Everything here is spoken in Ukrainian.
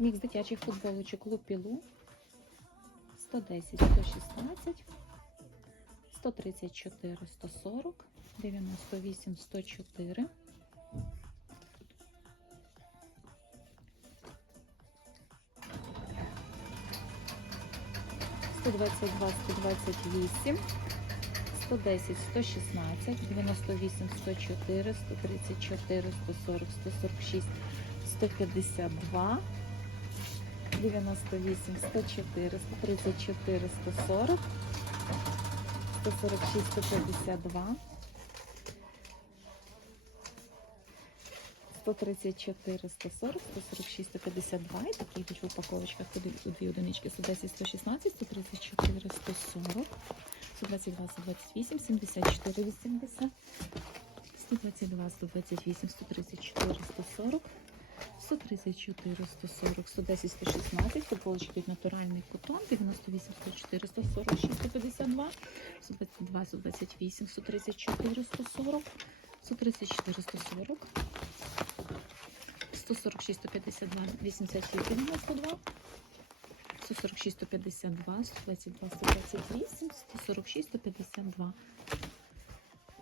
Мікс дитячих футболочок Лупілу. 110, 116, 134, 140, 98, 104. 122, 128, 110, 116, 98, 104, 134, 140, 146, 152, 98, 104, 134, 140, 146, 152, 134, 140, 146, 152. І такі йдуть в упаковочках у дві- одинички. 110, 116, 134, 140, 122, 128, 74, 80, 122, 128, 134, 140, 134, 140, 110, 116, футболочки натуральний кутон, 98, 104, 146, 152, 122, 128, 134, 140, 134, 140, 146, 152, 86, 92, 146, 152, 122, 128, 146, 152,